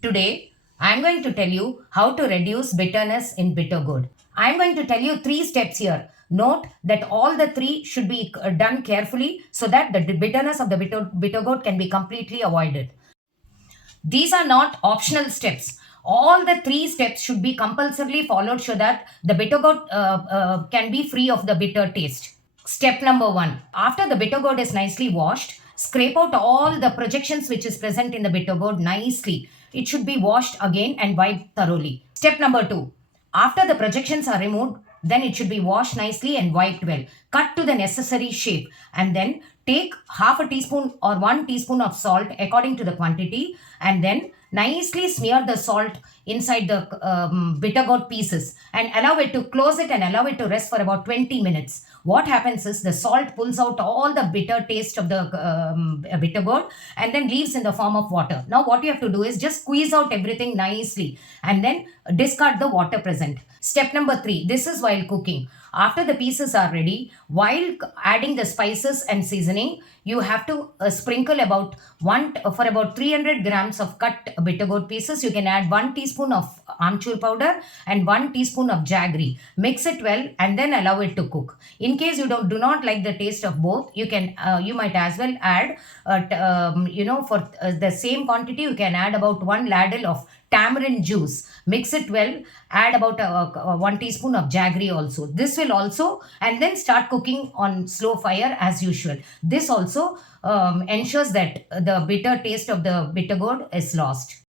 Today, I am going to tell you how to reduce bitterness in bitter gourd. I am going to tell you three steps here. Note that all the three should be done carefully so that the bitterness of the bitter gourd can be completely avoided. These are not optional steps. All the three steps should be compulsorily followed so that the bitter gourd can be free of the bitter taste. Step number one, after the bitter gourd is nicely washed, scrape out all the projections which is present in the bitter gourd nicely. It should be washed again and wiped thoroughly. Step number two, after the projections are removed, then it should be washed nicely and wiped well. Cut to the necessary shape and then take half a teaspoon or 1 teaspoon of salt according to the quantity, and then nicely smear the salt inside the bitter gourd pieces and allow it to close it and allow it to rest for about 20 minutes. What happens is the salt pulls out all the bitter taste of the bitter gourd and then leaves in the form of water. Now what you have to do is just squeeze out everything nicely and then discard the water present. Step number three, this is while cooking. After the pieces are ready, while adding the spices and seasoning, you have to sprinkle about for about 300 grams of cut bitter gourd pieces. You can add 1 teaspoon of amchur powder and 1 teaspoon of jaggery. Mix it well and then allow it to cook. In case you do not like the taste of both, you might as well add for the same quantity you can add about 1 ladle of tamarind juice. Mix it well. Add about 1 teaspoon of jaggery also. This will also, and then start cooking on slow fire as usual. This also ensures that the bitter taste of the bitter gourd is lost.